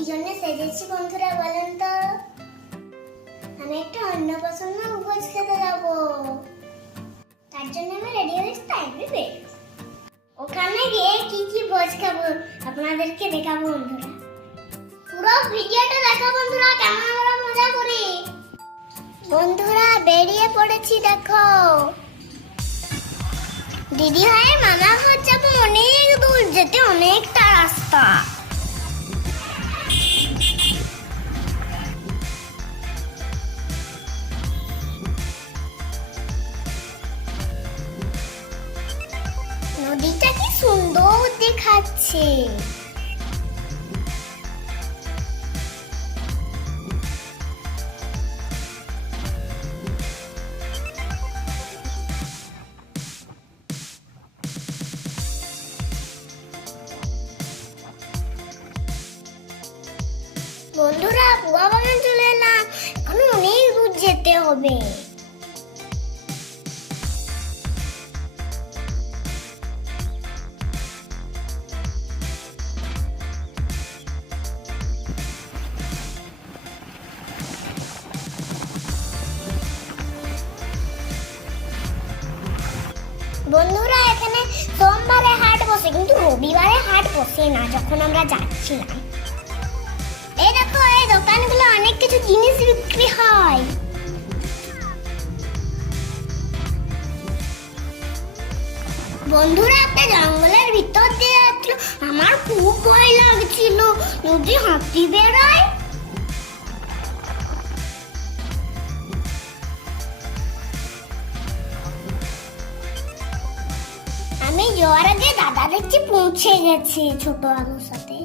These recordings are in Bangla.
কি জন্য সেজেছি বন্ধুরা, বলেন তো। আমি একটা অন্নপ্রাশন ভোজ খেতে যাব। তার জন্য আমি রেডি হয়েছি তাই বের ওখানে গিয়ে কি কি ভোজ খাব আপনাদেরকে দেখাবো বন্ধুরা। পুরো ভিডিওটা দেখো বন্ধুরা, কেমন আমরা মজা করি। বন্ধুরা, বেরিয়ে পড়েছি, দেখো। দিদি ভাইয়ের মামা ঘর যাব অনেক দূর, যেতে অনেকটা রাস্তা। নদীটা কি সুন্দর দেখাচ্ছে। বন্ধুরা পুয়া বাগান চলে এলাম। এখন অনেক দূর যেতে হবে। বন্ধুরা, এখানে সোমবারে হাট বসে, কিন্তু রবিবারে হাট বসে না, যখন আমরা যাচ্ছিলাম। এই দেখো, এই দোকানগুলো অনেক কিছু জিনিস বিক্রি হয়। বন্ধুরা, একটা জঙ্গলের ভিতর দিয়ে যাচ্ছিল আমার খুব ভয় লাগছিল। যদি হাতি বেরোয়। যাওয়ার আগে দাদা দেখছি পৌঁছে গেছে ছোট আলুর সাথে।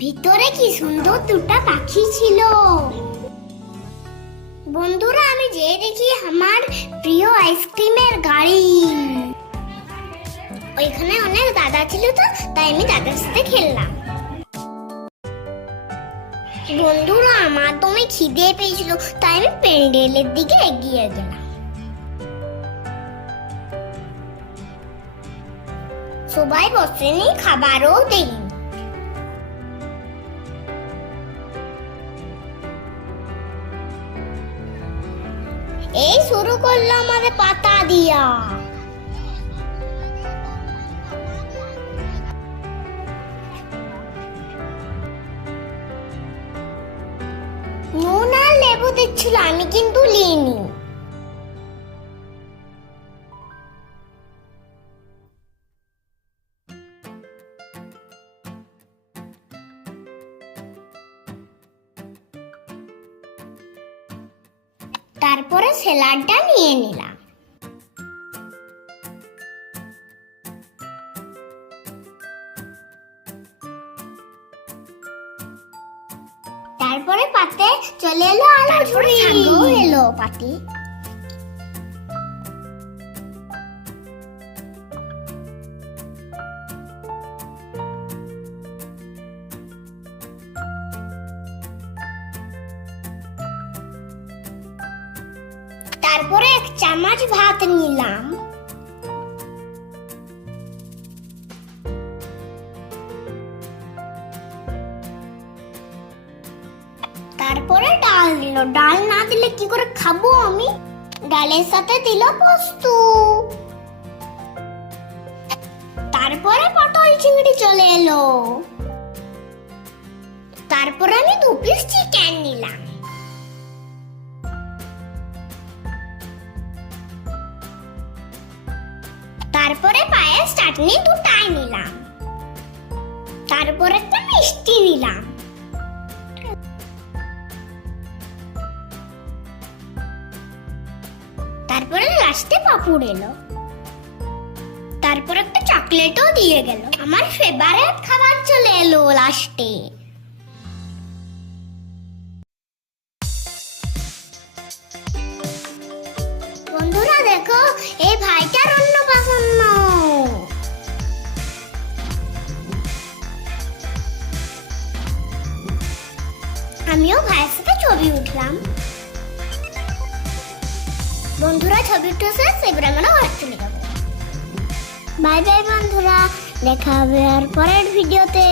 ভিতরে কি সুন্দর দুটা পাখি ছিল। বন্ধুরা, আমি যে দেখি আমার প্রিয় আইসক্রিমের গাড়ি। ওইখানে অনেক দাদা ছিল তো, তাই আমি দাদার সাথে খেললাম। বন্ধুরা, আমার তো আমি খিদে পেয়েছিল, তাই আমি প্যান্ডেলের দিকে এগিয়ে গেলাম। সবাই বসেনি খাবারও দেয়নি। এই শুরু করল আমাদের পাতা দিয়া। দিচ্ছিল আমি কিন্তু লিনি তারপরে সেলাডটা নিয়ে নিলাম। তারপরে পাতে চলে এলো আলু ঝুড়ি। এলো পাতে তারপরে এক চামচ ভাত নিলাম। তারপরে ডাল দিল। ডাল না দিলে কি করে খাব আমি? ডালের সাথে দিল পোস্ত। তারপরে পটল চিংড়ি চলে এলো। তারপরে আমি দু পিস চিকেন নিলাম। তারপরে পায়েস, চাটনি, দুটাই নিলাম। তারপরে একটা মিষ্টি নিলাম। তারপরে লাস্টে পাপুড় এলো। তারপর একটা চকলেটও দিয়ে গেল। আমার ফেভারিট খাবার চলে এলো লাস্টে। বন্ধুরা, দেখো, এই ভাইটার অন্য পছন্দ আমিও ভাইয়ের সাথে ছবি উঠলাম। বন্ধুরা ছবি উঠেছে এবার আমরা ঘর চলে যাব। বাই বাই বন্ধুরা, দেখা হবে আর পরের ভিডিওতে।